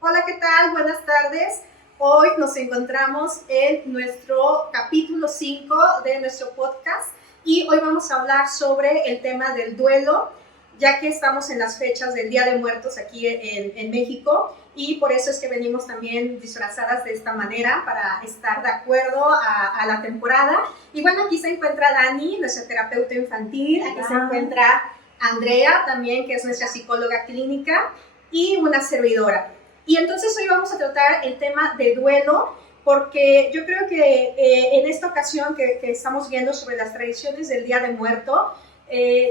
Hola, ¿qué tal? Buenas tardes. Hoy nos encontramos en nuestro capítulo 5 de nuestro podcast y hoy vamos a hablar sobre el tema del duelo, ya que estamos en las fechas del Día de Muertos aquí en México y por eso es que venimos también disfrazadas de esta manera para estar de acuerdo a la temporada. Y bueno, aquí se encuentra Dani, nuestra terapeuta infantil, aquí se encuentra Andrea también, que es nuestra psicóloga clínica, y una servidora. Y entonces hoy vamos a tratar el tema de duelo, porque yo creo que en esta ocasión que estamos viendo sobre las tradiciones del Día de Muerto,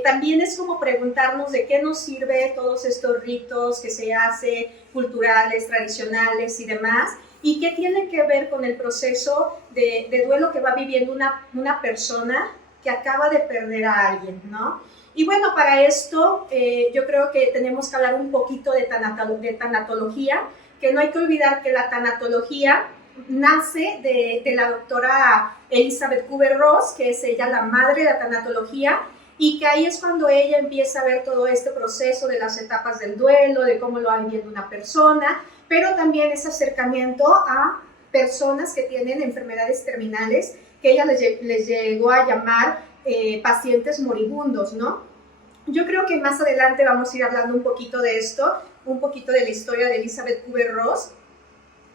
también es como preguntarnos de qué nos sirve todos estos ritos que se hacen, culturales, tradicionales y demás, y qué tiene que ver con el proceso de duelo que va viviendo una persona que acaba de perder a alguien, ¿no? Y bueno, para esto yo creo que tenemos que hablar un poquito de tanatología, que no hay que olvidar que la tanatología nace de la doctora Elizabeth Kubler-Ross, que es ella la madre de la tanatología, y que ahí es cuando ella empieza a ver todo este proceso de las etapas del duelo, de cómo lo va viviendo una persona, pero también ese acercamiento a personas que tienen enfermedades terminales, que ella les llegó a llamar pacientes moribundos, ¿no? Yo creo que más adelante vamos a ir hablando un poquito de esto, un poquito de la historia de Elizabeth Kubler-Ross,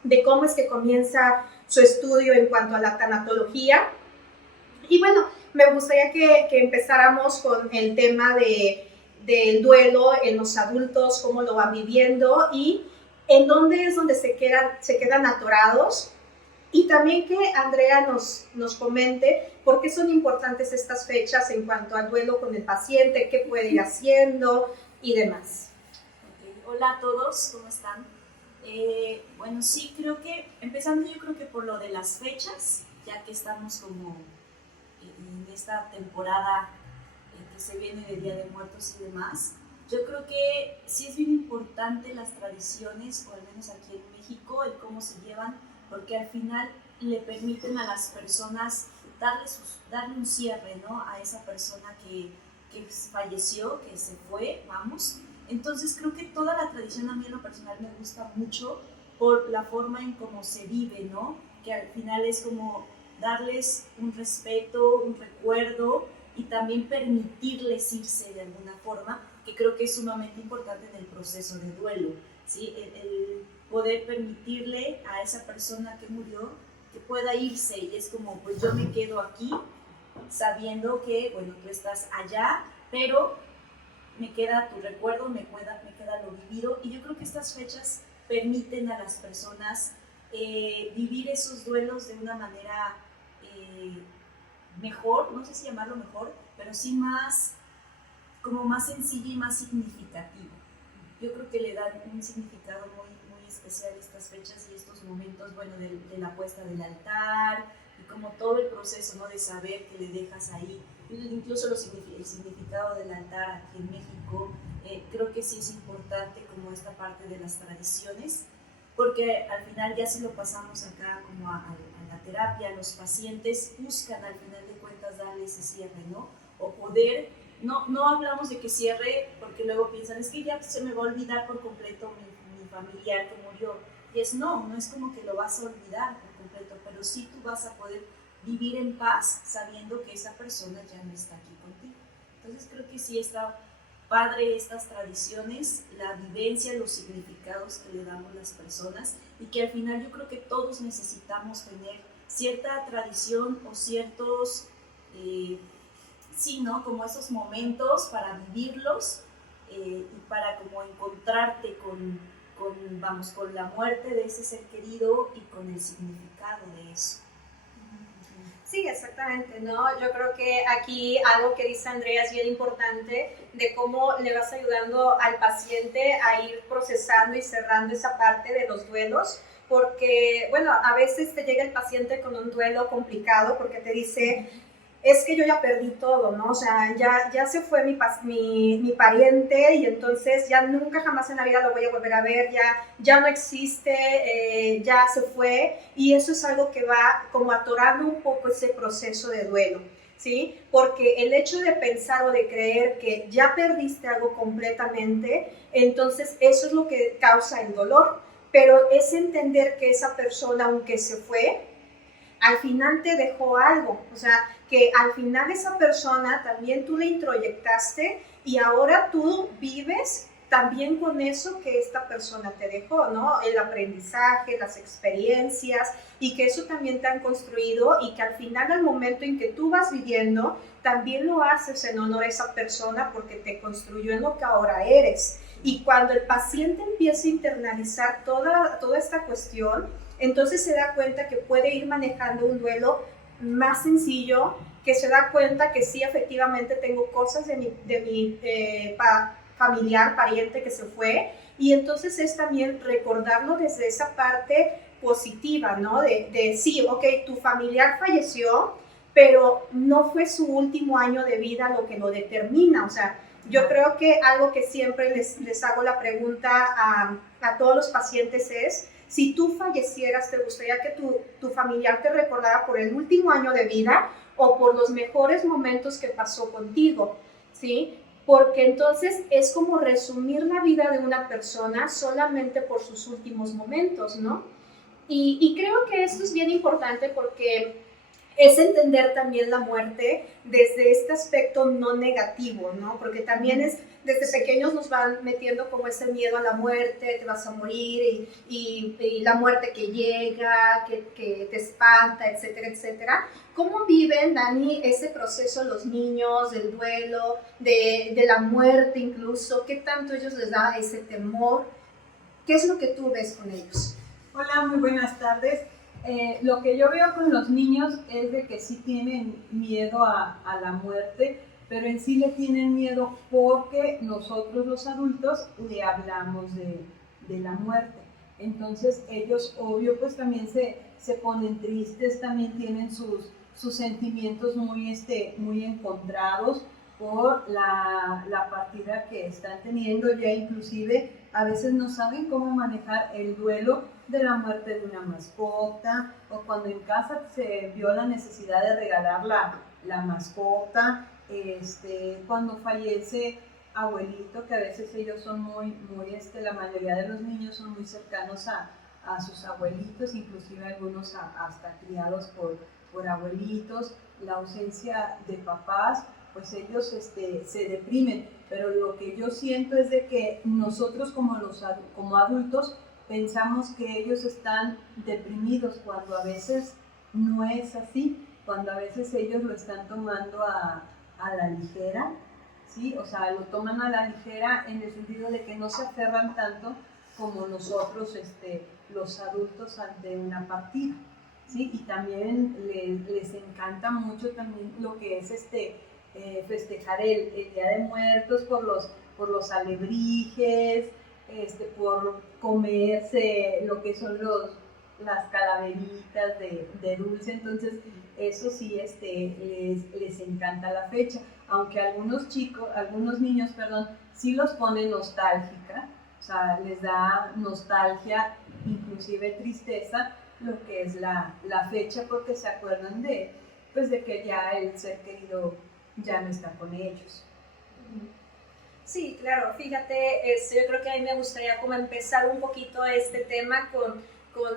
de cómo es que comienza su estudio en cuanto a la tanatología. Y bueno, me gustaría que empezáramos con el tema del duelo en los adultos, cómo lo van viviendo y en dónde es donde se quedan atorados. Y también que Andrea nos comente por qué son importantes estas fechas en cuanto al duelo con el paciente, qué puede ir haciendo y demás. Okay. Hola a todos, ¿cómo están? Bueno, sí, empezando yo creo que por lo de las fechas, ya que estamos como en esta temporada que se viene de Día de Muertos y demás, yo creo que sí es bien importante las tradiciones, o al menos aquí en México, el cómo se llevan, porque al final le permiten a las personas darle un cierre, ¿no? A esa persona que falleció, que se fue, vamos. Entonces creo que toda la tradición a mí en lo personal me gusta mucho por la forma en cómo se vive, ¿no? Que al final es como darles un respeto, un recuerdo y también permitirles irse de alguna forma, que creo que es sumamente importante en el proceso de duelo, ¿sí? El poder permitirle a esa persona que murió que pueda irse y es como, pues yo me quedo aquí sabiendo que, bueno, tú estás allá, pero me queda tu recuerdo, me queda lo vivido y yo creo que estas fechas permiten a las personas vivir esos duelos de una manera mejor, no sé si llamarlo mejor, pero sí como más sencilla y más significativa. Yo creo que le dan un significado muy especial estas fechas y estos momentos, bueno, de la puesta del altar y como todo el proceso, ¿no? De saber que le dejas ahí, incluso el significado del altar aquí en México, creo que sí es importante como esta parte de las tradiciones, porque al final ya si lo pasamos acá como a la terapia, los pacientes buscan al final de cuentas darle ese cierre, ¿no? O poder, no hablamos de que cierre porque luego piensan, es que ya se me va a olvidar por completo mi familiar que murió. Y no es como que lo vas a olvidar por completo, pero sí tú vas a poder vivir en paz sabiendo que esa persona ya no está aquí contigo. Entonces creo que sí está padre estas tradiciones, la vivencia, los significados que le damos las personas y que al final yo creo que todos necesitamos tener cierta tradición o ciertos, sí, ¿no? Como esos momentos para vivirlos y para como encontrarte con la muerte de ese ser querido y con el significado de eso. Sí, exactamente, ¿no? Yo creo que aquí algo que dice Andrea es bien importante de cómo le vas ayudando al paciente a ir procesando y cerrando esa parte de los duelos, porque, bueno, a veces te llega el paciente con un duelo complicado porque te dice, es que yo ya perdí todo, ¿no? O sea, ya se fue mi pariente y entonces ya nunca jamás en la vida lo voy a volver a ver, ya no existe, ya se fue, y eso es algo que va como atorando un poco ese proceso de duelo, ¿sí? Porque el hecho de pensar o de creer que ya perdiste algo completamente, entonces eso es lo que causa el dolor. pero es entender que esa persona, aunque se fue, al final te dejó algo, o sea, que al final esa persona también tú le introyectaste y ahora tú vives también con eso que esta persona te dejó, ¿no? El aprendizaje, las experiencias, y que eso también te han construido y que al final, al momento en que tú vas viviendo, también lo haces en honor a esa persona porque te construyó en lo que ahora eres. Y cuando el paciente empieza a internalizar toda esta cuestión, entonces se da cuenta que puede ir manejando un duelo más sencillo, que se da cuenta que sí, efectivamente tengo cosas de mi familiar, pariente que se fue, y entonces es también recordarlo desde esa parte positiva, ¿no? De sí, ok, tu familiar falleció, pero no fue su último año de vida lo que lo determina, o sea, yo creo que algo que siempre les hago la pregunta a todos los pacientes es, si tú fallecieras, ¿te gustaría que tu familiar te recordara por el último año de vida o por los mejores momentos que pasó contigo? ¿Sí? Porque entonces es como resumir la vida de una persona solamente por sus últimos momentos, ¿no? Y creo que esto es bien importante porque es entender también la muerte desde este aspecto no negativo, ¿no? Porque también es, desde pequeños nos van metiendo como ese miedo a la muerte, te vas a morir y la muerte que llega, que te espanta, etcétera, etcétera. ¿Cómo viven, Dani, ese proceso los niños, del duelo, de la muerte incluso? ¿Qué tanto ellos les da ese temor? ¿Qué es lo que tú ves con ellos? Hola, muy buenas tardes. Lo que yo veo con los niños es de que sí tienen miedo a la muerte, pero en sí le tienen miedo porque nosotros los adultos le hablamos de la muerte. Entonces ellos, obvio, pues también se ponen tristes, también tienen sus sentimientos muy encontrados por la partida que están teniendo. Ya inclusive a veces no saben cómo manejar el duelo de la muerte de una mascota, o cuando en casa se vio la necesidad de regalar la mascota, cuando fallece abuelito, que a veces ellos son la mayoría de los niños son muy cercanos a sus abuelitos, inclusive algunos hasta criados por abuelitos, la ausencia de papás, pues ellos se deprimen, pero lo que yo siento es de que nosotros como adultos pensamos que ellos están deprimidos cuando a veces no es así, cuando a veces ellos lo están tomando a la ligera, ¿sí? O sea, lo toman a la ligera en el sentido de que no se aferran tanto como nosotros, los adultos, ante una partida, ¿sí? Y también les encanta mucho también lo que es festejar el Día de Muertos por los alebrijes, por comerse lo que son las calaveritas de dulce. Entonces eso sí les encanta la fecha, aunque algunos niños, sí los pone nostálgica, o sea, les da nostalgia, inclusive tristeza, lo que es la fecha, porque se acuerdan de que ya el ser querido ya no está con ellos. Sí, claro, fíjate, yo creo que a mí me gustaría como empezar un poquito este tema con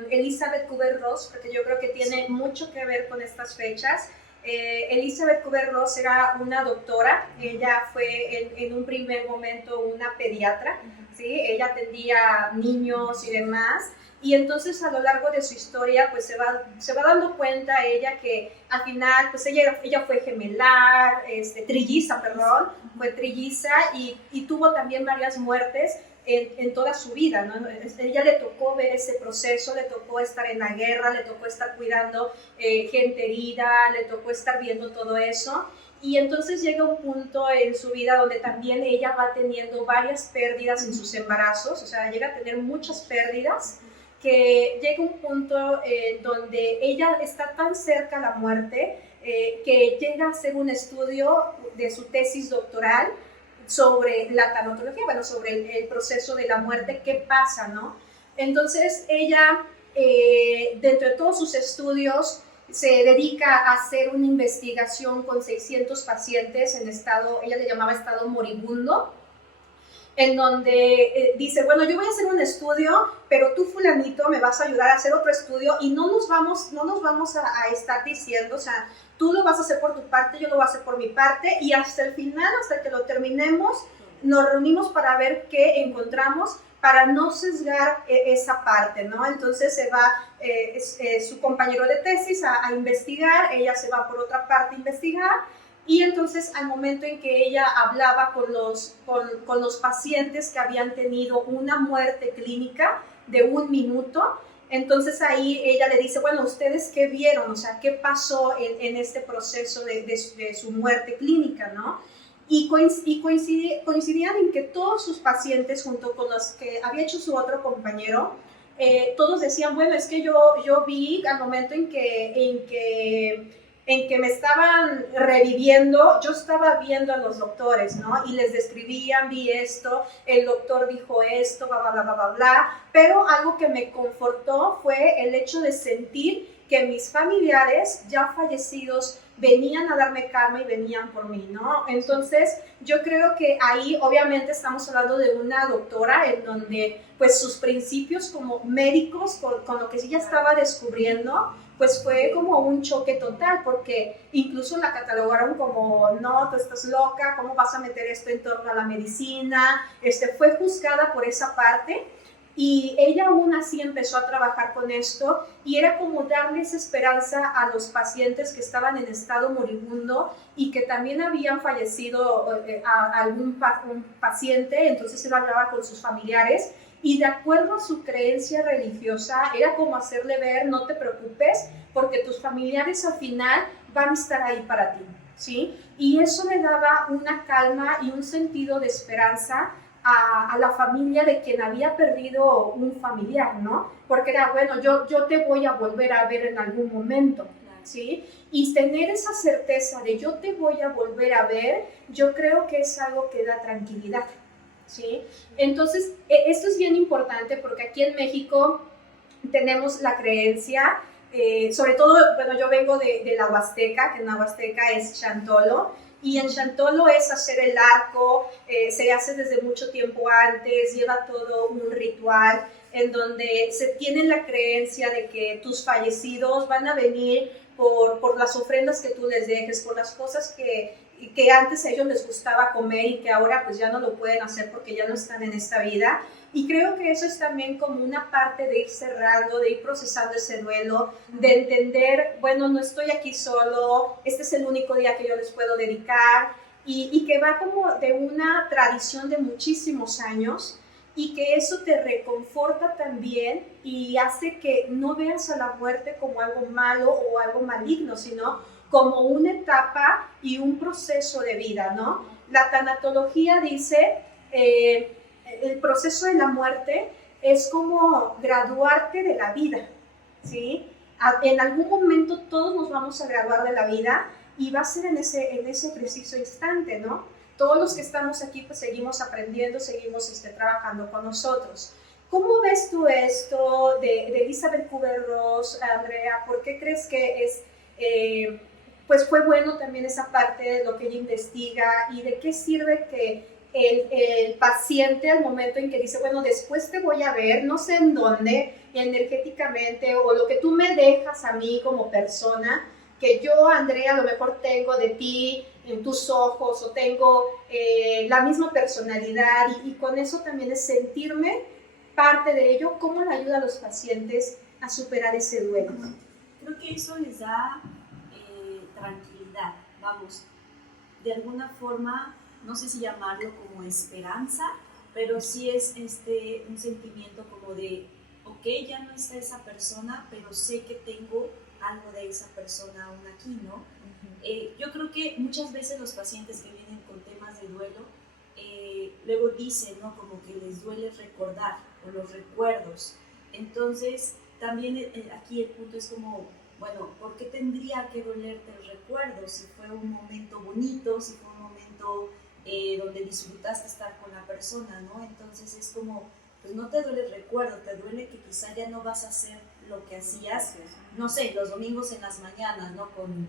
Elizabeth Kubler-Ross, porque yo creo que tiene mucho que ver con estas fechas. Elizabeth Kubler-Ross era una doctora, ella fue en un primer momento una pediatra, ¿sí? Ella atendía niños y demás, y entonces a lo largo de su historia pues se va dando cuenta ella que al final pues ella fue gemelar, trilliza, fue trilliza y tuvo también varias muertes en toda su vida, ¿no? Ella le tocó ver ese proceso, le tocó estar en la guerra, le tocó estar cuidando gente herida, le tocó estar viendo todo eso. Y entonces llega un punto en su vida donde también ella va teniendo varias pérdidas en sus embarazos, o sea, llega a tener muchas pérdidas, que llega un punto donde ella está tan cerca a la muerte que llega a hacer un estudio de su tesis doctoral sobre la tanatología, bueno, sobre el proceso de la muerte, qué pasa, ¿no? Entonces ella, dentro de todos sus estudios, se dedica a hacer una investigación con 600 pacientes en estado, ella le llamaba estado moribundo, en donde dice, bueno, yo voy a hacer un estudio, pero tú fulanito me vas a ayudar a hacer otro estudio y no nos vamos a estar diciendo, o sea, tú lo vas a hacer por tu parte, yo lo voy a hacer por mi parte, y hasta el final, hasta que lo terminemos, nos reunimos para ver qué encontramos, para no sesgar esa parte, ¿no? Entonces se va su compañero de tesis a investigar, ella se va por otra parte a investigar, y entonces al momento en que ella hablaba con los pacientes que habían tenido una muerte clínica de 1 minuto, entonces ahí ella le dice, bueno, ¿ustedes qué vieron? O sea, ¿qué pasó en este proceso de su muerte clínica, no? Y coincidían en que todos sus pacientes, junto con los que había hecho su otro compañero, todos decían, bueno, es que yo vi al momento en que me estaban reviviendo, yo estaba viendo a los doctores, ¿no? Y les describían, vi esto, el doctor dijo esto, bla, bla, bla, bla, bla, pero algo que me confortó fue el hecho de sentir que mis familiares ya fallecidos venían a darme calma y venían por mí, ¿no? Entonces, yo creo que ahí obviamente estamos hablando de una doctora en donde pues sus principios como médicos, con lo que ella estaba descubriendo, pues fue como un choque total, porque incluso la catalogaron como, no, tú estás loca, ¿cómo vas a meter esto en torno a la medicina? Fue juzgada por esa parte, y ella aún así empezó a trabajar con esto, y era como darles esperanza a los pacientes que estaban en estado moribundo y que también habían fallecido un paciente. Entonces él hablaba con sus familiares, y de acuerdo a su creencia religiosa, era como hacerle ver, no te preocupes, porque tus familiares al final van a estar ahí para ti, ¿sí? Y eso le daba una calma y un sentido de esperanza a la familia de quien había perdido un familiar, ¿no? Porque era, bueno, yo te voy a volver a ver en algún momento, ¿sí? Y tener esa certeza de yo te voy a volver a ver, yo creo que es algo que da tranquilidad, ¿sí? Entonces, esto es bien importante porque aquí en México tenemos la creencia, sobre todo, bueno, yo vengo de la Huasteca, que en la Huasteca es Chantolo, y en Chantolo es hacer el arco, se hace desde mucho tiempo antes, lleva todo un ritual en donde se tiene la creencia de que tus fallecidos van a venir por las ofrendas que tú les dejes, por las cosas que antes a ellos les gustaba comer y que ahora pues ya no lo pueden hacer porque ya no están en esta vida. Y creo que eso es también como una parte de ir cerrando, de ir procesando ese duelo, de entender, bueno, no estoy aquí solo, este es el único día que yo les puedo dedicar, y que va como de una tradición de muchísimos años, y que eso te reconforta también y hace que no veas a la muerte como algo malo o algo maligno, sino como una etapa y un proceso de vida, ¿no? La tanatología dice, el proceso de la muerte es como graduarte de la vida, ¿sí? En algún momento todos nos vamos a graduar de la vida, y va a ser en ese preciso instante, ¿no? Todos los que estamos aquí pues seguimos aprendiendo, seguimos trabajando con nosotros. ¿Cómo ves tú esto de Elizabeth Kubler-Ross, Andrea? ¿Por qué crees que pues fue bueno también esa parte de lo que ella investiga, y de qué sirve que el paciente al momento en que dice, bueno, después te voy a ver, no sé en dónde, energéticamente, o lo que tú me dejas a mí como persona, que yo, Andrea, a lo mejor tengo de ti en tus ojos, o tengo la misma personalidad, y con eso también es sentirme parte de ello? ¿Cómo le ayuda a los pacientes a superar ese duelo? Creo que eso les da tranquilidad, vamos, de alguna forma, no sé si llamarlo como esperanza, pero sí es un sentimiento como de, ok, ya no está esa persona, pero sé que tengo algo de esa persona aún aquí, ¿no? Yo creo que muchas veces los pacientes que vienen con temas de duelo, luego dicen, ¿no? Como que les duele recordar, o los recuerdos. Entonces, también aquí el punto es como, bueno, ¿por qué tendría que dolerte el recuerdo? Si fue un momento bonito, si fue un momento donde disfrutaste estar con la persona, ¿no? Entonces es como, pues no te duele el recuerdo, te duele que quizá ya no vas a hacer lo que hacías, no sé, los domingos en las mañanas, ¿no? Con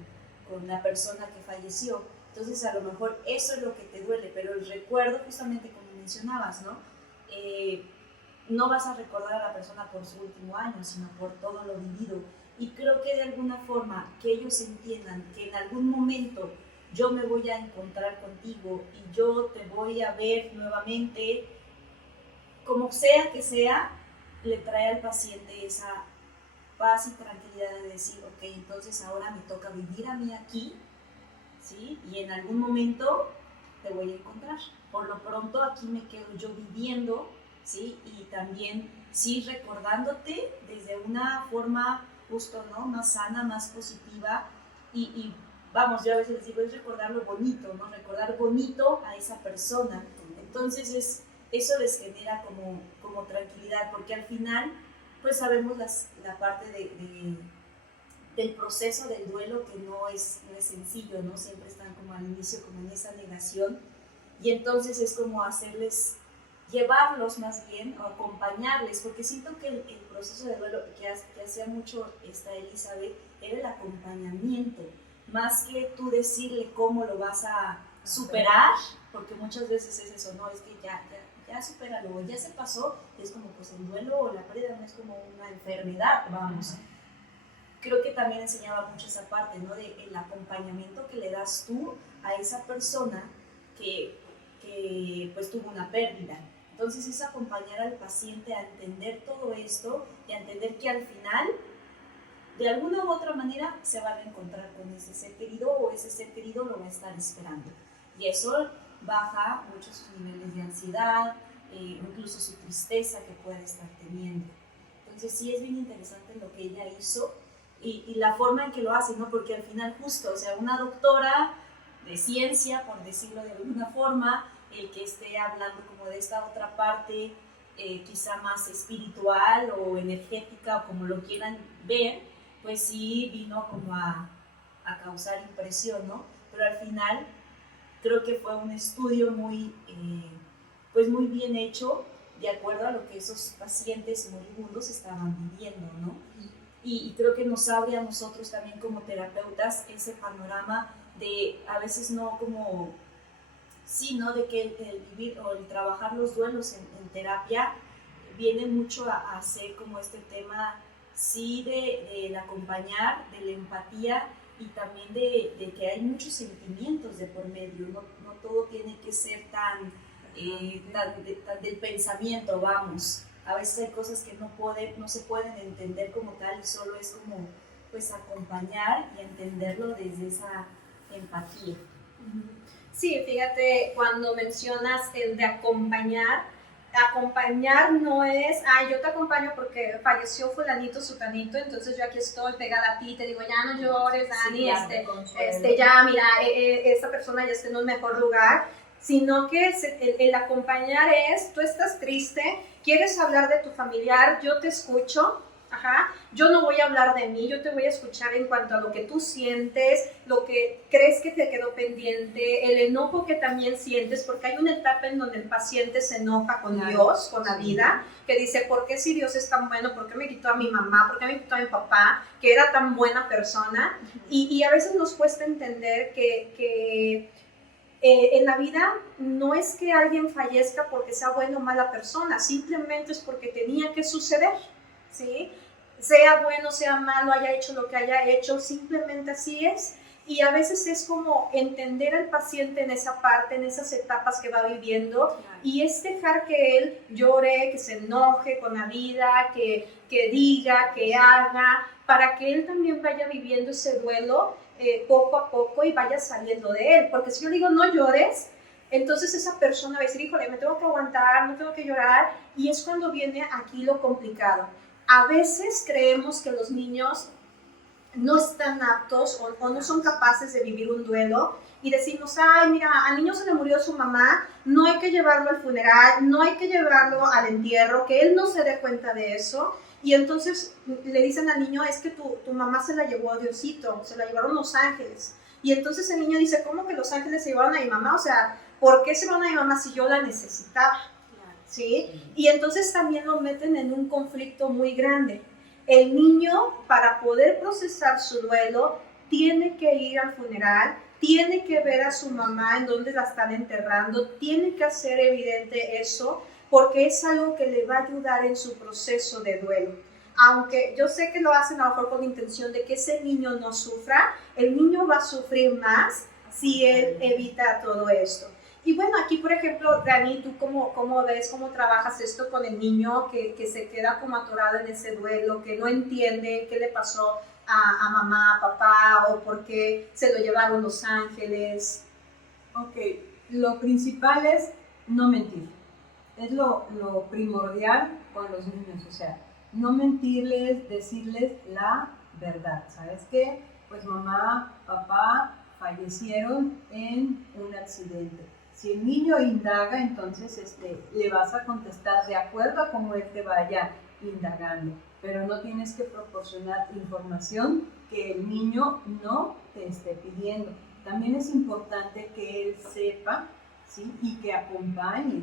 la persona que falleció. Entonces a lo mejor eso es lo que te duele, pero el recuerdo, justamente como mencionabas, ¿no? No vas a recordar a la persona por su último año, sino por todo lo vivido. Y creo que de alguna forma que ellos entiendan que en algún momento yo me voy a encontrar contigo y yo te voy a ver nuevamente, como sea que sea, le trae al paciente esa paz y tranquilidad de decir, ok, entonces ahora me toca vivir a mí aquí, ¿sí? Y en algún momento te voy a encontrar. Por lo pronto aquí me quedo yo viviendo, ¿sí? Y también sí recordándote desde una forma justo, ¿no? Más sana, más positiva y vamos, yo a veces les digo, es recordar lo bonito, ¿no? Recordar bonito a esa persona. Entonces eso les genera como tranquilidad, porque al final pues sabemos la parte del proceso del duelo que no es sencillo, ¿no? Siempre están como al inicio, como en esa negación, y entonces es como hacerles, llevarlos más bien, o acompañarles, porque siento que el proceso de duelo que hacía mucho esta Elizabeth era el acompañamiento, más que tú decirle cómo lo vas a superar, porque muchas veces es eso, ¿no? Es que ya supéralo, ya se pasó, es como pues el duelo o la pérdida no es como una enfermedad, vamos. Creo que también enseñaba mucho esa parte, ¿no? El acompañamiento que le das tú a esa persona que pues tuvo una pérdida. Entonces es acompañar al paciente a entender todo esto y a entender que al final, de alguna u otra manera, se va a reencontrar con ese ser querido o ese ser querido lo va a estar esperando. Y eso baja mucho sus niveles de ansiedad, incluso su tristeza que puede estar teniendo. Entonces sí es bien interesante lo que ella hizo y la forma en que lo hace, ¿no? Porque al final justo, o sea, una doctora de ciencia, por decirlo de alguna forma, el que esté hablando como de esta otra parte, quizá más espiritual o energética o como lo quieran ver, pues sí vino como a causar impresión, ¿no? Pero al final creo que fue un estudio pues muy bien hecho, de acuerdo a lo que esos pacientes moribundos estaban viviendo, ¿no? Y creo que nos abre a nosotros también como terapeutas ese panorama de a veces no como, sí, ¿no? De que el vivir o el trabajar los duelos en terapia viene mucho a ser como este tema, sí, del acompañar, de la empatía y también de que hay muchos sentimientos de por medio, no todo tiene que ser tan del pensamiento, vamos. A veces hay cosas que no se pueden entender como tal y solo es como pues acompañar y entenderlo desde esa empatía. Sí, fíjate, cuando mencionas el de acompañar no es, yo te acompaño porque falleció fulanito, sutanito, entonces yo aquí estoy pegada a ti, te digo, ya no llores, Dani, ya, mira, esta persona ya está en un mejor lugar, sino que el acompañar es, tú estás triste, quieres hablar de tu familiar, yo te escucho, yo no voy a hablar de mí, yo te voy a escuchar en cuanto a lo que tú sientes, lo que crees que te quedó pendiente, el enojo que también sientes, porque hay una etapa en donde el paciente se enoja con Dios, con la vida, que dice, ¿por qué si Dios es tan bueno? ¿Por qué me quitó a mi mamá? ¿Por qué me quitó a mi papá? Que era tan buena persona. Y a veces nos cuesta entender que en la vida no es que alguien fallezca porque sea buena o mala persona, simplemente es porque tenía que suceder, ¿sí? Sea bueno, sea malo, haya hecho lo que haya hecho, simplemente así es. Y a veces es como entender al paciente en esa parte, en esas etapas que va viviendo, y es dejar que él llore, que se enoje con la vida, que diga, que haga, para que él también vaya viviendo ese duelo poco a poco y vaya saliendo de él. Porque si yo digo no llores, entonces esa persona va a decir, híjole, me tengo que aguantar, no tengo que llorar, y es cuando viene aquí lo complicado. A veces creemos que los niños no están aptos o no son capaces de vivir un duelo y decimos, ay, mira, al niño se le murió su mamá, no hay que llevarlo al funeral, no hay que llevarlo al entierro, que él no se dé cuenta de eso. Y entonces le dicen al niño, es que tu mamá se la llevó a Diosito, se la llevaron los ángeles. Y entonces el niño dice, ¿cómo que los ángeles se llevaron a mi mamá? O sea, ¿por qué se van a mi mamá si yo la necesitaba? ¿Sí? Y entonces también lo meten en un conflicto muy grande. El niño, para poder procesar su duelo, tiene que ir al funeral, tiene que ver a su mamá en dónde la están enterrando, tiene que hacer evidente eso, porque es algo que le va a ayudar en su proceso de duelo. Aunque yo sé que lo hacen a lo mejor con la intención de que ese niño no sufra, el niño va a sufrir más si él evita todo esto. Y bueno, aquí por ejemplo, Dani, ¿tú cómo ves, cómo trabajas esto con el niño que se queda como atorado en ese duelo, que no entiende qué le pasó a mamá, a papá, o por qué se lo llevaron Los Ángeles? Ok, lo principal es no mentir. Es lo primordial con los niños, o sea, no mentirles, decirles la verdad. ¿Sabes qué? Pues mamá, papá fallecieron en un accidente. Si el niño indaga, entonces le vas a contestar de acuerdo a cómo él te vaya indagando, pero no tienes que proporcionar información que el niño no te esté pidiendo. También es importante que él sepa, ¿sí? Y que acompañe,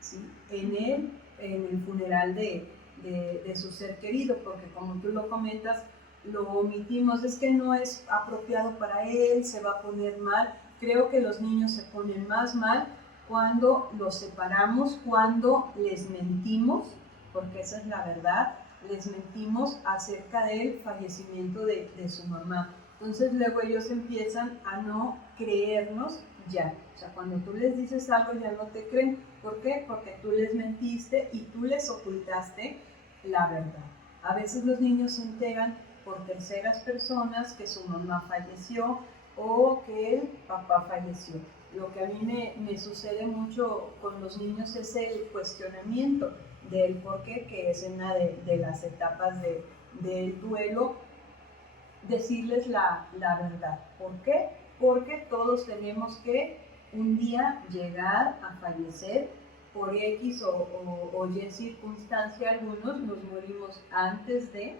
¿sí? en el funeral de su ser querido, porque como tú lo comentas, lo omitimos, es que no es apropiado para él, se va a poner mal. Creo que los niños se ponen más mal cuando los separamos, cuando les mentimos, porque esa es la verdad, les mentimos acerca del fallecimiento de su mamá. Entonces luego ellos empiezan a no creernos ya. O sea, cuando tú les dices algo ya no te creen. ¿Por qué? Porque tú les mentiste y tú les ocultaste la verdad. A veces los niños se enteran por terceras personas que su mamá falleció o que el papá falleció. Lo que a mí me sucede mucho con los niños es el cuestionamiento del por qué, que es una de las etapas del duelo, decirles la verdad. ¿Por qué? Porque todos tenemos que un día llegar a fallecer por X o Y circunstancia. Algunos nos morimos antes de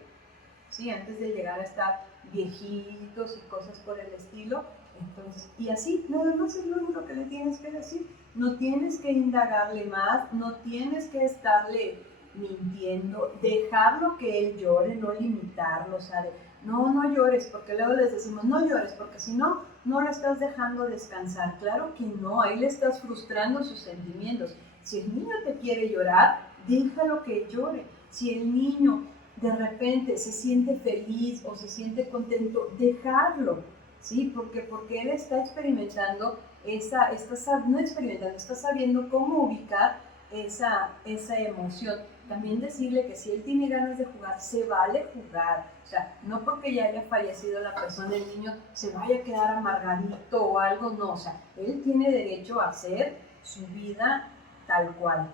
llegar a estar viejitos y cosas por el estilo. Entonces, y así, nada más es lo único que le tienes que decir. No tienes que indagarle más, no tienes que estarle mintiendo, dejarlo que él llore, no limitarlo, o sea, no llores, porque luego les decimos, no llores, porque si no, no lo estás dejando descansar. Claro que no, ahí le estás frustrando sus sentimientos. Si el niño te quiere llorar, déjalo que llore. Si el niño de repente se siente feliz o se siente contento, dejarlo, ¿sí? Porque él está experimentando está sabiendo cómo ubicar esa emoción. También decirle que si él tiene ganas de jugar, se vale jugar. O sea, no porque ya haya fallecido la persona, el niño se vaya a quedar amargadito o algo, no. O sea, él tiene derecho a hacer su vida tal cual.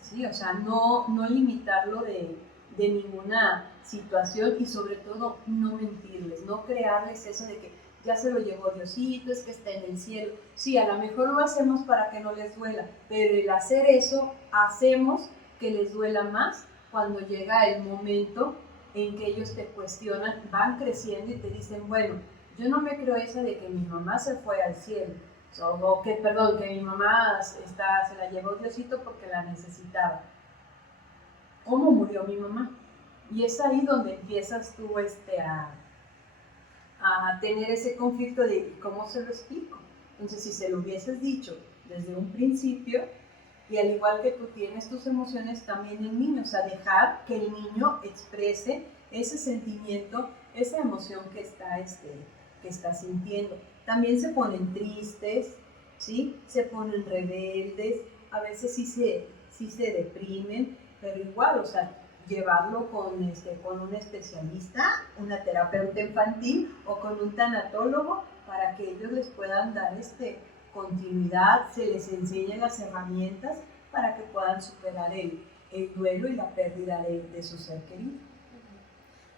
¿Sí? O sea, no limitarlo de ninguna situación y sobre todo no mentirles, no crearles eso de que ya se lo llevó Diosito, es que está en el cielo. Sí, a lo mejor lo hacemos para que no les duela, pero el hacer eso hacemos que les duela más cuando llega el momento en que ellos te cuestionan, van creciendo y te dicen, bueno, yo no me creo esa de que mi mamá se fue al cielo, o que mi mamá se la llevó Diosito porque la necesitaba. ¿Cómo murió mi mamá? Y es ahí donde empiezas tú a tener ese conflicto de cómo se lo explico. Entonces, si se lo hubieses dicho desde un principio, y al igual que tú tienes tus emociones, también el niño, o sea, dejar que el niño exprese ese sentimiento, esa emoción que está sintiendo. También se ponen tristes, ¿sí? Se ponen rebeldes, a veces sí se deprimen, pero igual, o sea, llevarlo con un especialista, una terapeuta infantil o con un tanatólogo para que ellos les puedan dar continuidad, se les enseñen las herramientas para que puedan superar el duelo y la pérdida de su ser querido.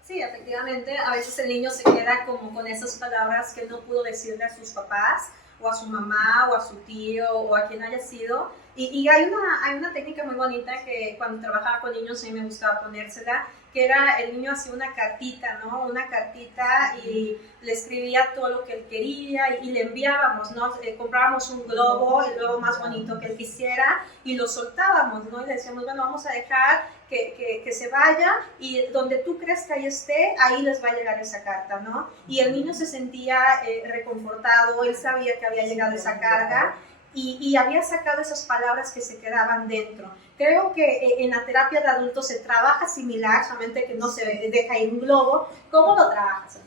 Sí, efectivamente, a veces el niño se queda como con esas palabras que no pudo decirle a sus papás, o a su mamá, o a su tío, o a quien haya sido. Y hay una técnica muy bonita que cuando trabajaba con niños a mí me gustaba ponérsela, que que era el niño hacía una cartita, ¿no? Una cartita y le escribía todo lo que él quería y le enviábamos, ¿no? Comprábamos un globo, el globo más bonito que él quisiera y lo soltábamos, ¿no? Y le decíamos, bueno, vamos a dejar que se vaya y donde tú crees que ahí esté, ahí les va a llegar esa carta, ¿no? Y el niño se sentía reconfortado, él sabía que había llegado esa carga y había sacado esas palabras que se quedaban dentro. Creo que en la terapia de adultos se trabaja similar, solamente que no se deja ir un globo. ¿Cómo lo trabajas?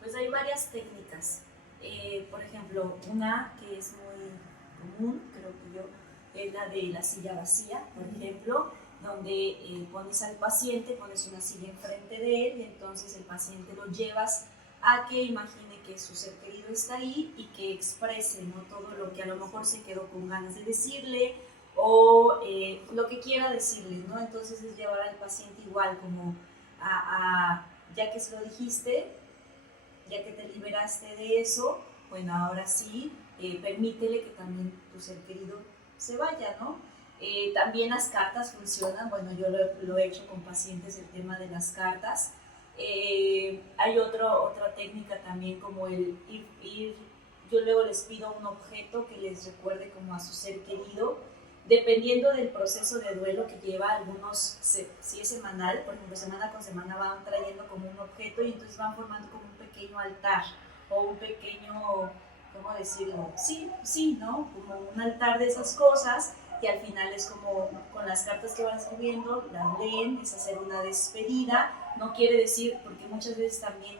Pues hay varias técnicas. Por ejemplo, una que es muy común, creo que yo, es la de la silla vacía, por ejemplo, donde pones al paciente, pones una silla enfrente de él y entonces el paciente lo llevas a que imagine que su ser querido está ahí y que exprese, ¿no?, todo lo que a lo mejor se quedó con ganas de decirle o lo que quiera decirle, ¿no? Entonces es llevar al paciente igual como ya que se lo dijiste, ya que te liberaste de eso, bueno, ahora sí, permítele que también tu ser querido se vaya, ¿no? También las cartas funcionan, bueno, yo lo he hecho con pacientes, el tema de las cartas. Hay otra técnica también como el ir, yo luego les pido un objeto que les recuerde como a su ser querido, dependiendo del proceso de duelo que lleva. Algunos, si es semanal, por ejemplo, semana con semana van trayendo como un objeto y entonces van formando como un pequeño altar o un pequeño, ¿cómo decirlo? Sí, ¿no? Como un altar de esas cosas que al final es como con las cartas que van escribiendo, las leen, es hacer una despedida. No quiere decir, porque muchas veces también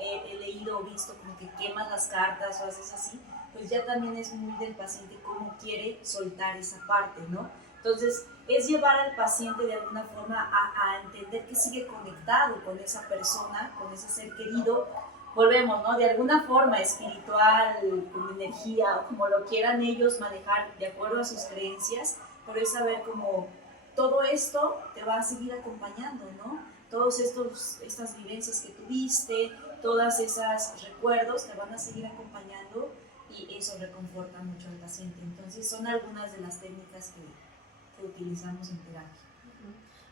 he leído o visto como que quemas las cartas o haces así, pues ya también es muy del paciente cómo quiere soltar esa parte, ¿no? Entonces, es llevar al paciente de alguna forma a entender que sigue conectado con esa persona, con ese ser querido. Volvemos, ¿no? De alguna forma espiritual, con energía, o como lo quieran ellos manejar de acuerdo a sus creencias, pero es saber cómo todo esto te va a seguir acompañando, ¿no? Todas estas vivencias que tuviste, todos esos recuerdos te van a seguir acompañando y eso reconforta mucho al paciente. Entonces son algunas de las técnicas que utilizamos en terapia.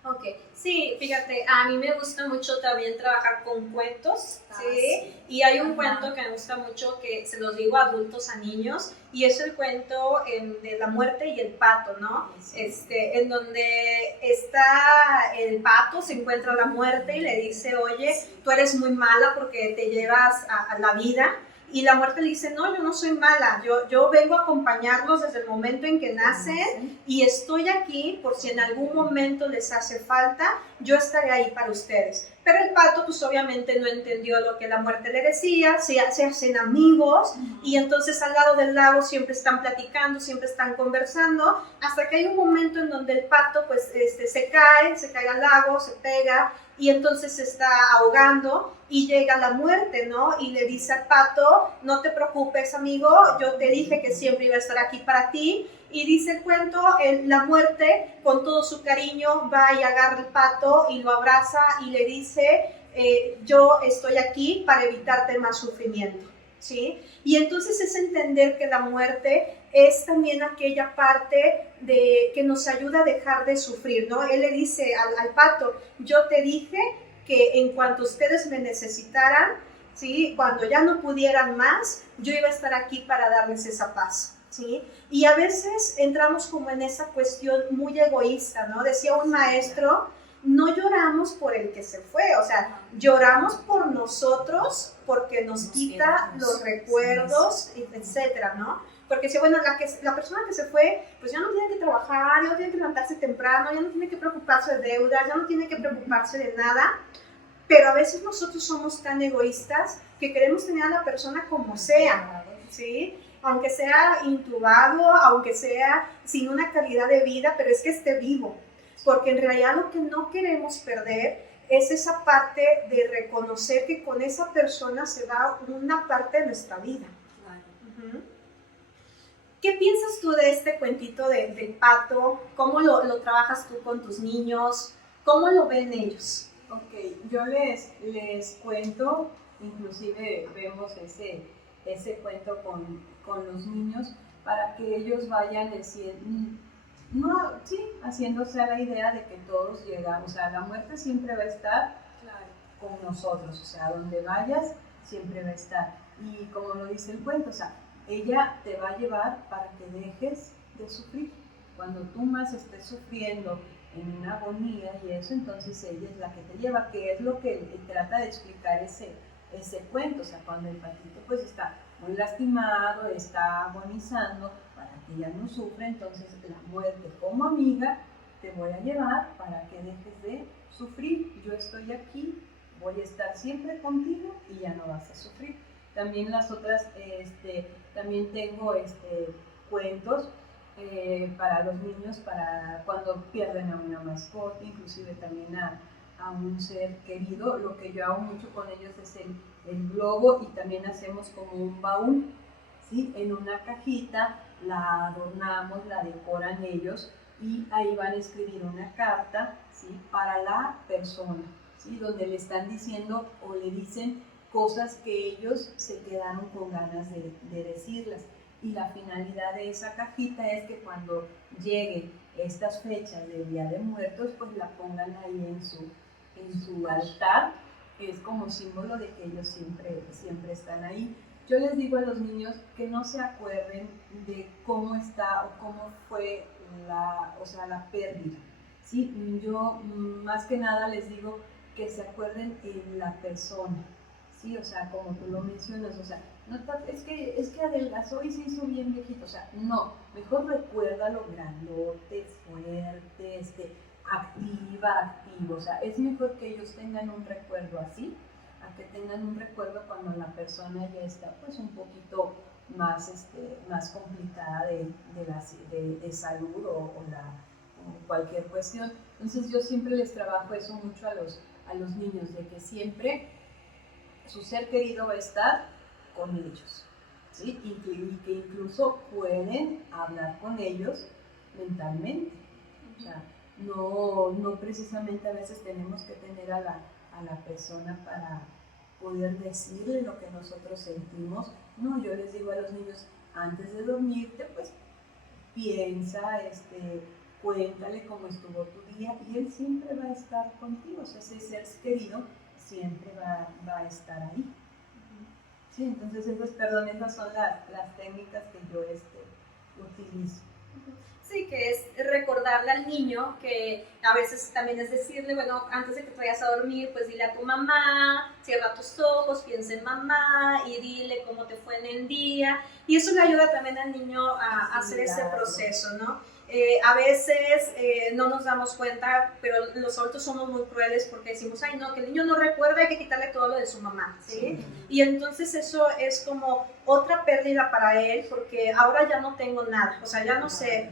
Ok, sí, fíjate, a mí me gusta mucho también trabajar con cuentos, ¿sí? Y hay un cuento que me gusta mucho que se los digo a adultos, a niños, y es el cuento de la muerte y el pato, ¿no? En donde está el pato, se encuentra la muerte y le dice, oye, tú eres muy mala porque te llevas a la vida. Y la muerte le dice, no, yo no soy mala, yo vengo a acompañarlos desde el momento en que nacen y estoy aquí por si en algún momento les hace falta, yo estaré ahí para ustedes. Pero el pato pues obviamente no entendió lo que la muerte le decía, se hacen amigos y entonces al lado del lago siempre están platicando, siempre están conversando, hasta que hay un momento en donde el pato pues se cae al lago, se pega y entonces se está ahogando y llega la muerte, ¿no? Y le dice al pato, no te preocupes, amigo, yo te dije que siempre iba a estar aquí para ti. Y dice el cuento, la muerte con todo su cariño va y agarra al pato y lo abraza y le dice, yo estoy aquí para evitarte más sufrimiento, ¿sí? Y entonces es entender que la muerte es también aquella parte que nos ayuda a dejar de sufrir, ¿no? Él le dice al pato, yo te dije que en cuanto ustedes me necesitaran, ¿sí?, cuando ya no pudieran más, yo iba a estar aquí para darles esa paz, ¿sí? Y a veces entramos como en esa cuestión muy egoísta, ¿no? Decía un maestro, no lloramos por el que se fue, o sea, lloramos por nosotros porque nos quita los recuerdos, etcétera, ¿no? Porque si, bueno, la persona que se fue, pues ya no tiene que trabajar, ya no tiene que levantarse temprano, ya no tiene que preocuparse de deudas, ya no tiene que preocuparse de nada, pero a veces nosotros somos tan egoístas que queremos tener a la persona como sea, ¿sí? Aunque sea intubado, aunque sea sin una calidad de vida, pero es que esté vivo, porque en realidad lo que no queremos perder es esa parte de reconocer que con esa persona se va una parte de nuestra vida. ¿Qué piensas tú de este cuentito del pato? ¿Cómo lo trabajas tú con tus niños? ¿Cómo lo ven ellos? Ok, yo les cuento, inclusive vemos ese cuento con los niños para que ellos vayan no, sí, haciéndose a la idea de que todos llegamos, o sea, la muerte siempre va a estar con nosotros, o sea, donde vayas siempre va a estar. Y como lo dice el cuento, o sea, ella te va a llevar para que dejes de sufrir. Cuando tú más estés sufriendo en una agonía y eso, entonces ella es la que te lleva, que es lo que trata de explicar ese cuento. O sea, cuando el patito pues está muy lastimado, está agonizando, para que ella no sufra, entonces la muerte como amiga te voy a llevar para que dejes de sufrir. Yo estoy aquí, voy a estar siempre contigo y ya no vas a sufrir. También las otras, también tengo cuentos para los niños, para cuando pierden a una mascota, inclusive también a un ser querido. Lo que yo hago mucho con ellos es el globo, y también hacemos como un baúl, ¿sí? En una cajita la adornamos, la decoran ellos, y ahí van a escribir una carta, ¿sí? Para la persona, ¿sí? Donde le están diciendo o le dicen cosas que ellos se quedaron con ganas de decirlas. Y la finalidad de esa cajita es que cuando lleguen estas fechas del Día de Muertos, pues la pongan ahí en su altar, que es como símbolo de que ellos siempre están ahí. Yo les digo a los niños que no se acuerden de cómo está o cómo fue la pérdida, ¿sí? Yo más que nada les digo que se acuerden en la persona, ¿sí? O sea, como tú lo mencionas, o sea, no, es que adelgazó y se hizo bien viejito, o sea, no, mejor recuérdalo grandote, fuerte, activo, o sea, es mejor que ellos tengan un recuerdo así, a que tengan un recuerdo cuando la persona ya está pues un poquito más, más complicada de salud o cualquier cuestión. Entonces yo siempre les trabajo eso mucho a los niños, de que siempre su ser querido va a estar con ellos, ¿sí? Y que incluso pueden hablar con ellos mentalmente. O sea, no precisamente a veces tenemos que tener a la persona para poder decirle lo que nosotros sentimos. No, yo les digo a los niños, antes de dormirte, pues piensa, cuéntale cómo estuvo tu día, y él siempre va a estar contigo. O sea, ese ser querido siempre va a estar ahí. Sí, entonces esas son las técnicas que yo utilizo. Sí, que es recordarle al niño, que a veces también es decirle, bueno, antes de que te vayas a dormir, pues dile a tu mamá, cierra tus ojos, piensa en mamá y dile cómo te fue en el día. Y eso le ayuda también al niño a hacer ese proceso, ¿no? A veces no nos damos cuenta, pero los adultos somos muy crueles porque decimos, ay no, que el niño no recuerda, hay que quitarle todo lo de su mamá, ¿sí? Sí. Y entonces eso es como otra pérdida para él, porque ahora ya no tengo nada, o sea, ya no sé.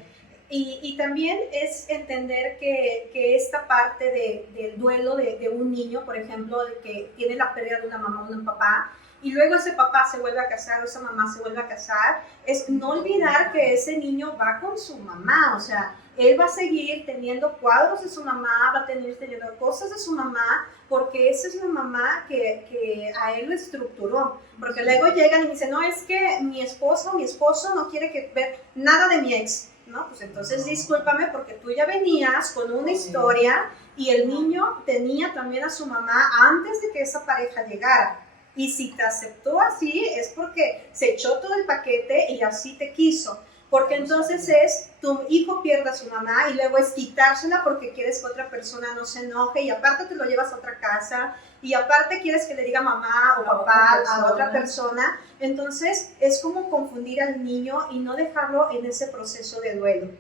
Y también es entender que esta parte del duelo de un niño, por ejemplo, de que tiene la pérdida de una mamá o un papá, y luego ese papá se vuelve a casar o esa mamá se vuelve a casar, es no olvidar que ese niño va con su mamá, o sea, él va a seguir teniendo cuadros de su mamá, va a tener teniendo cosas de su mamá, porque esa es la mamá que a él lo estructuró. Porque luego llegan y me dicen, no, es que mi esposo o mi esposo no quiere ver nada de mi ex. ¿No? Pues entonces discúlpame, porque tú ya venías con una historia y el niño tenía también a su mamá antes de que esa pareja llegara. Y si te aceptó así es porque se echó todo el paquete y así te quiso. Porque entonces es, tu hijo pierde a su mamá y luego es quitársela porque quieres que otra persona no se enoje, y aparte te lo llevas a otra casa, y aparte quieres que le diga mamá o papá a otra persona. Entonces es como confundir al niño y no dejarlo en ese proceso de duelo.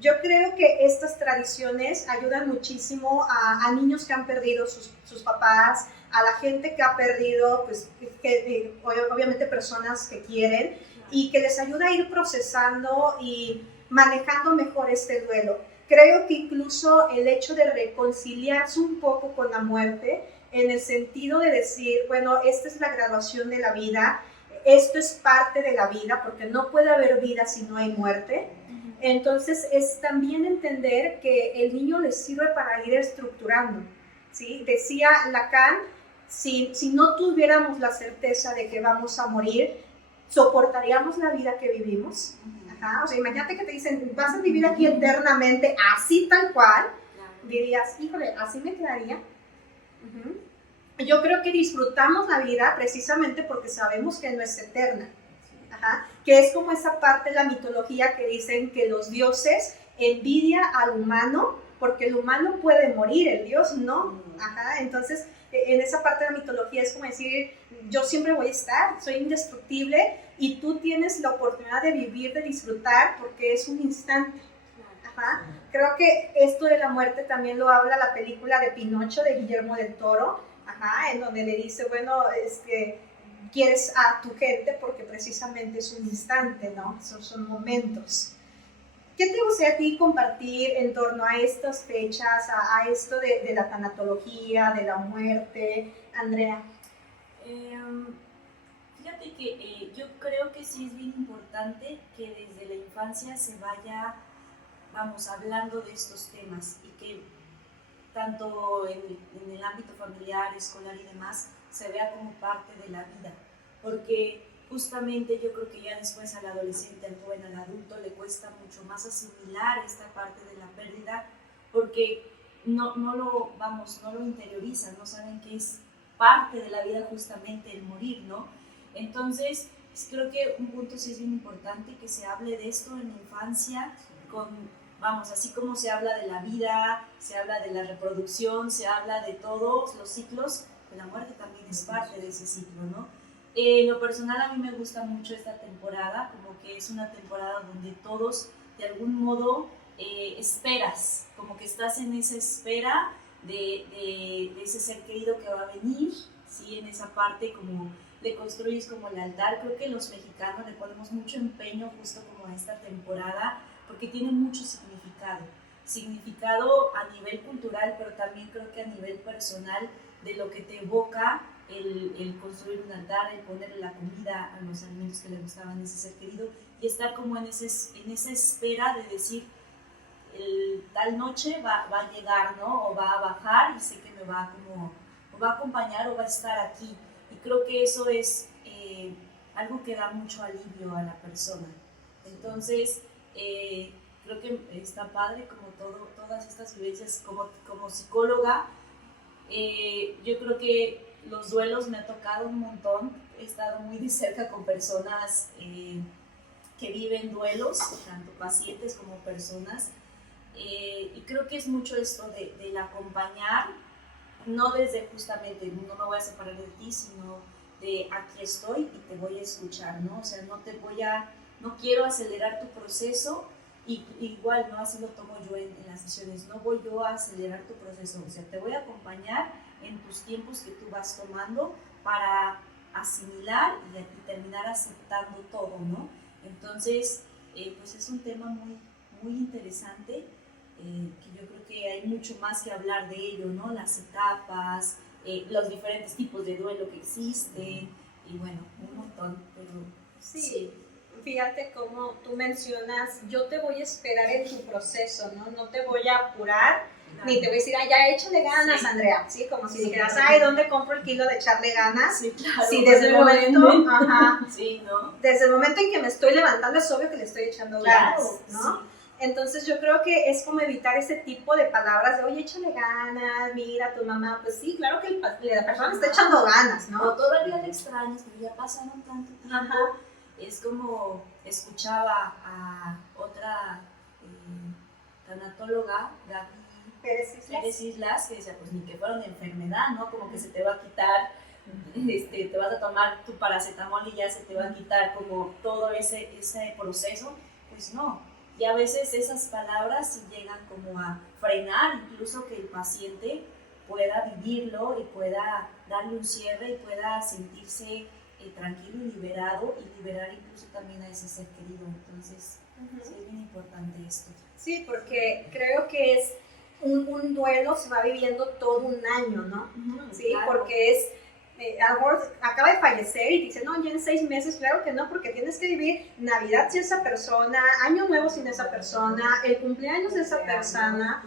Yo creo que estas tradiciones ayudan muchísimo a niños que han perdido sus papás, a la gente que ha perdido, pues, obviamente personas que quieren, y que les ayuda a ir procesando y manejando mejor este duelo. Creo que incluso el hecho de reconciliarse un poco con la muerte, en el sentido de decir, bueno, esta es la graduación de la vida, esto es parte de la vida, porque no puede haber vida si no hay muerte. Entonces es también entender que el niño le sirve para ir estructurando, ¿sí? Decía Lacan, si no tuviéramos la certeza de que vamos a morir, ¿soportaríamos la vida que vivimos? Ajá, o sea, imagínate que te dicen, vas a vivir aquí eternamente, así tal cual, Claro. dirías, híjole, así me quedaría. Yo creo que disfrutamos la vida precisamente porque sabemos que no es eterna. Ajá, que es como esa parte de la mitología que dicen que los dioses envidia al humano porque el humano puede morir, el dios no. Ajá, entonces en esa parte de la mitología es como decir, yo siempre voy a estar, soy indestructible y tú tienes la oportunidad de vivir, de disfrutar porque es un instante. Ajá. Creo que esto de la muerte también lo habla la película de Pinocho de Guillermo del Toro, ajá, en donde le dice, bueno, quieres a tu gente porque precisamente es un instante, ¿no? Son momentos. ¿Qué te gustaría a ti compartir en torno a estas fechas, a esto de la tanatología, de la muerte, Andrea? Fíjate que yo creo que sí es bien importante que desde la infancia se vaya, vamos, hablando de estos temas y que tanto en el ámbito familiar, escolar y demás, se vea como parte de la vida, porque justamente yo creo que ya después al adolescente, al joven, al adulto le cuesta mucho más asimilar esta parte de la pérdida, porque no lo interiorizan, no saben que es parte de la vida justamente el morir, ¿no? Entonces, creo que un punto sí es bien importante que se hable de esto en la infancia, vamos, así como se habla de la vida, se habla de la reproducción, se habla de todos los ciclos, pues la muerte también es parte de ese ciclo, ¿no? En lo personal a mí me gusta mucho esta temporada, como que es una temporada donde todos de algún modo esperas, como que estás en esa espera de ese ser querido que va a venir, ¿sí? En esa parte como le construyes como el altar. Creo que los mexicanos le ponemos mucho empeño justo como a esta temporada, porque tiene mucho significado a nivel cultural, pero también creo que a nivel personal, de lo que te evoca el construir un altar, el ponerle la comida a los alimentos que le gustaban a ese ser querido, y estar como en esa espera de decir, tal noche va a llegar, ¿no? O va a bajar y sé que me va o va a acompañar o va a estar aquí. Y creo que eso es algo que da mucho alivio a la persona. Entonces, creo que está padre como todas estas vivencias como psicóloga. Yo creo que los duelos me ha tocado un montón. He estado muy de cerca con personas que viven duelos, tanto pacientes como personas. Y creo que es mucho esto del acompañar, no desde justamente no me voy a separar de ti, sino de aquí estoy y te voy a escuchar, ¿no? O sea, no quiero acelerar tu proceso, y igual, ¿no? Así lo tomo yo en las sesiones, no voy yo a acelerar tu proceso, o sea, te voy a acompañar en tus tiempos que tú vas tomando para asimilar y terminar aceptando todo, ¿no? Entonces, pues es un tema muy, muy interesante, que yo creo que hay mucho más que hablar de ello, ¿no? Las etapas, los diferentes tipos de duelo que existen, y bueno, un montón, pero sí. Fíjate cómo tú mencionas, yo te voy a esperar en tu proceso, ¿no? No te voy a apurar, claro, ni te voy a decir, ya échale ganas, sí, Andrea, ¿sí? Como si dijeras, ¿dónde compro el kilo de echarle ganas? Sí, claro. Sí, desde el momento, sí, ¿no? Desde el momento en que me estoy levantando es obvio que le estoy echando ganas, ¿no? Sí. Entonces yo creo que es como evitar ese tipo de palabras de, oye, échale ganas, mira, tu mamá, pues sí, claro que la persona está echando ganas, ¿no? O todavía le extrañas, pero ya pasaron tanto tiempo. Ajá. Es como escuchaba a otra tanatóloga, Gaby Pérez Islas, que decía, pues ni que fuera una enfermedad, ¿no? Como que se te va a quitar, te vas a tomar tu paracetamol y ya se te va a quitar como todo ese proceso. Pues no, y a veces esas palabras sí llegan como a frenar incluso que el paciente pueda vivirlo y pueda darle un cierre y pueda sentirse tranquilo y liberado, y liberar incluso también a ese ser querido. Entonces, sí es bien importante esto. Sí, porque creo que es un duelo, se va viviendo todo un año, ¿no? Sí, claro. Porque es, a lo mejor acaba de fallecer y dice, no, ya en 6 meses, claro que no, porque tienes que vivir Navidad sin esa persona, Año Nuevo sin esa persona, el cumpleaños de esa persona.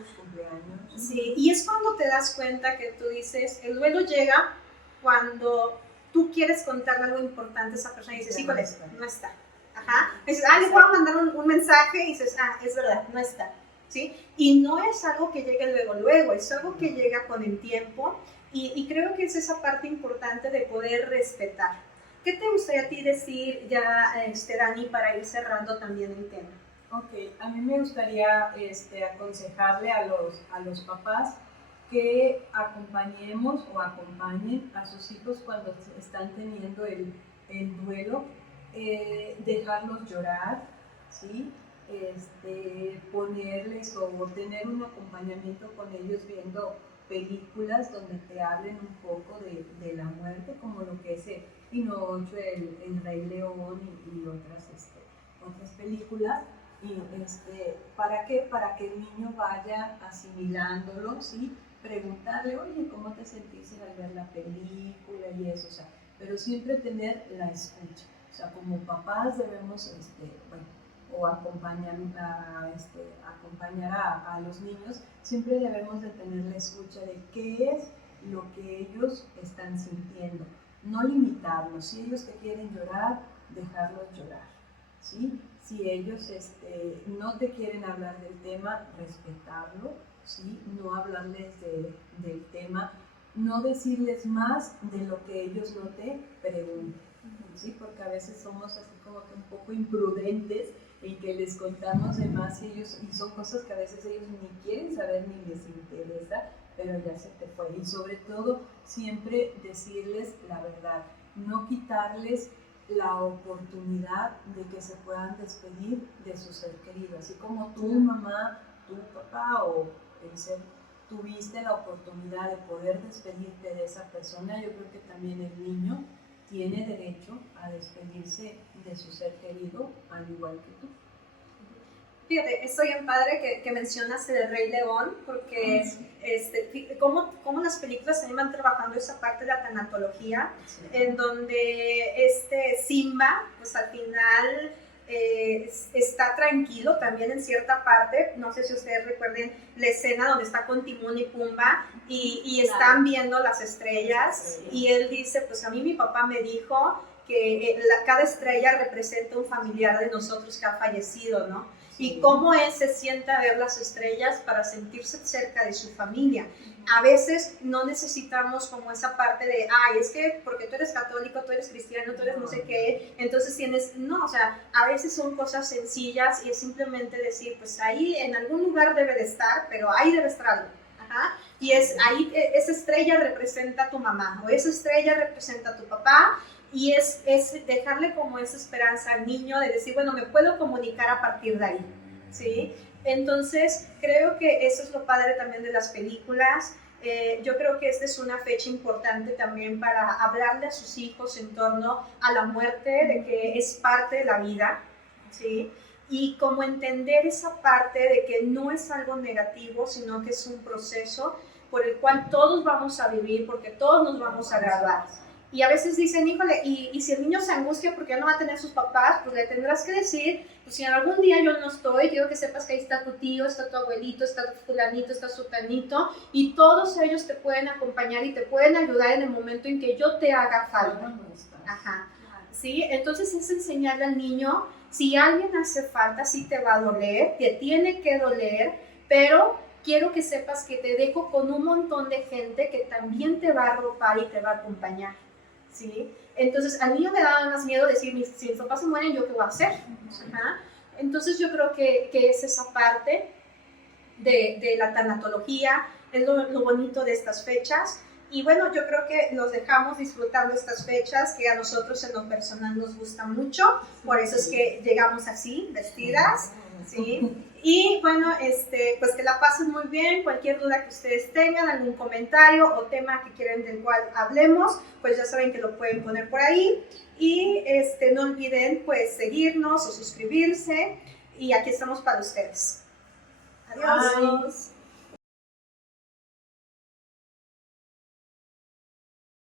Sí, y es cuando te das cuenta que tú dices, el duelo llega cuando tú quieres contarle algo importante a esa persona y dices, híjole, no está. Ajá. Ajá. Dices, le puedo mandar un mensaje y dices, es verdad, no está. ¿Sí? Y no es algo que llegue luego, es algo que llega con el tiempo y creo que es esa parte importante de poder respetar. ¿Qué te gustaría a ti decir ya, Dani, para ir cerrando también el tema? Ok, a mí me gustaría aconsejarle a los papás que acompañemos o acompañen a sus hijos cuando están teniendo el duelo, dejarlos llorar, ¿sí? Ponerles o tener un acompañamiento con ellos viendo películas donde te hablen un poco de la muerte, como lo que es Pinocho, el Rey León y otras películas. Y ¿para qué? Para que el niño vaya asimilándolo, ¿sí? Preguntarle, oye, ¿cómo te sentiste al ver la película y eso? O sea, pero siempre tener la escucha. O sea, como papás debemos, o acompañar a los niños, siempre debemos de tener la escucha de qué es lo que ellos están sintiendo. No limitarlos. Si ellos te quieren llorar, dejarlos llorar, ¿sí? Si ellos no te quieren hablar del tema, respetarlo, ¿sí? No hablarles del tema, no decirles más de lo que ellos no te pregunten, ¿sí? Porque a veces somos así como que un poco imprudentes en que les contamos de más y son cosas que a veces ellos ni quieren saber ni les interesa, pero ya se te fue. Y sobre todo, siempre decirles la verdad, no quitarles la oportunidad de que se puedan despedir de su ser querido, así como tu mamá, tu papá o el ser tuviste la oportunidad de poder despedirte de esa persona, yo creo que también el niño tiene derecho a despedirse de su ser querido al igual que tú. Fíjate, estoy bien padre que mencionas el Rey León, porque cómo las películas también van trabajando esa parte de la tanatología, sí, en donde Simba, pues al final está tranquilo también en cierta parte. No sé si ustedes recuerden la escena donde está con Timón y Pumba y están viendo las estrellas, y él dice, pues a mí mi papá me dijo que cada estrella representa un familiar de nosotros que ha fallecido, ¿no? Y cómo él se sienta a ver las estrellas para sentirse cerca de su familia. A veces no necesitamos como esa parte de, es que porque tú eres católico, tú eres cristiano, tú eres no sé qué, entonces no, o sea, a veces son cosas sencillas y es simplemente decir, pues ahí en algún lugar debe de estar, pero ahí debe estar algo. Ajá. Y ahí esa estrella representa a tu mamá, o esa estrella representa a tu papá, y es dejarle como esa esperanza al niño de decir, bueno, me puedo comunicar a partir de ahí, ¿sí? Entonces, creo que eso es lo padre también de las películas. Yo creo que esta es una fecha importante también para hablarle a sus hijos en torno a la muerte, de que es parte de la vida, ¿sí? Y como entender esa parte de que no es algo negativo, sino que es un proceso por el cual todos vamos a vivir, porque todos nos vamos a graduar. Y a veces dicen, híjole, y si el niño se angustia porque ya no va a tener sus papás, pues le tendrás que decir, pues si en algún día yo no estoy, quiero que sepas que ahí está tu tío, está tu abuelito, está tu fulanito, está su tanito, y todos ellos te pueden acompañar y te pueden ayudar en el momento en que yo te haga falta. Ajá. ¿Sí? Entonces es enseñarle al niño, si alguien hace falta, sí te va a doler, te tiene que doler, pero quiero que sepas que te dejo con un montón de gente que también te va a arropar y te va a acompañar. ¿Sí? Entonces al niño le daba más miedo decir, si mis papás se mueren, ¿yo qué voy a hacer? Ajá. Entonces yo creo que es esa parte de la tanatología, es lo bonito de estas fechas. Y bueno, yo creo que los dejamos disfrutando estas fechas que a nosotros en lo personal nos gustan mucho, por eso es que llegamos así, vestidas, ¿sí? Y bueno, pues que la pasen muy bien. Cualquier duda que ustedes tengan, algún comentario o tema que quieren del cual hablemos, pues ya saben que lo pueden poner por ahí. Y no olviden pues seguirnos o suscribirse, y aquí estamos para ustedes. Adiós. Adiós.